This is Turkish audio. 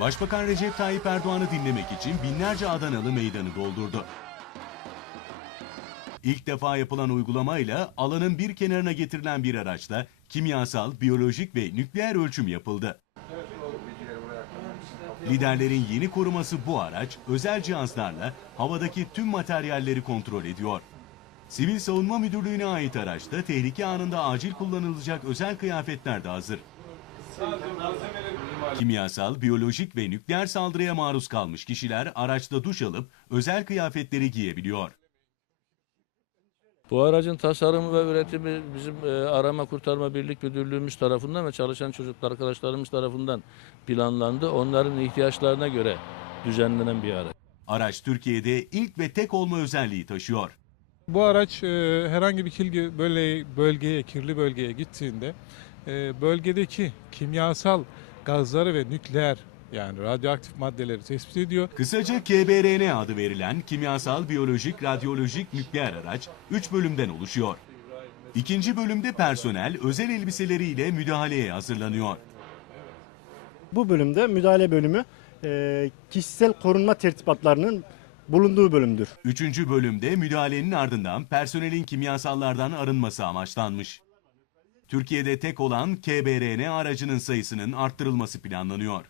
Başbakan Recep Tayyip Erdoğan'ı dinlemek için binlerce Adanalı meydanı doldurdu. İlk defa yapılan uygulamayla alanın bir kenarına getirilen bir araçla kimyasal, biyolojik ve nükleer ölçüm yapıldı. Liderlerin yeni koruması bu araç özel cihazlarla havadaki tüm materyalleri kontrol ediyor. Sivil Savunma Müdürlüğü'ne ait araçta tehlike anında acil kullanılacak özel kıyafetler de hazır. Kimyasal, biyolojik ve nükleer saldırıya maruz kalmış kişiler araçta duş alıp özel kıyafetleri giyebiliyor. Bu aracın tasarımı ve üretimi bizim e, arama kurtarma birlik müdürlüğümüz tarafından ve çalışan çocuklar arkadaşlarımız tarafından planlandı. Onların ihtiyaçlarına göre düzenlenen bir araç. Araç Türkiye'de ilk ve tek olma özelliği taşıyor. Bu araç e, herhangi bir kirli böyle bölgeye, kirli bölgeye gittiğinde e, bölgedeki kimyasal gazları ve nükleer yani radyoaktif maddeleri tespit ediyor. Kısaca KBRN adı verilen kimyasal, biyolojik, radyolojik, nükleer araç 3 bölümden oluşuyor. İkinci bölümde personel özel elbiseleriyle müdahaleye hazırlanıyor. Bu bölümde müdahale bölümü e, kişisel korunma tertibatlarının bulunduğu bölümdür. Üçüncü bölümde müdahalenin ardından personelin kimyasallardan arınması amaçlanmış. Türkiye'de tek olan KBRN aracının sayısının arttırılması planlanıyor.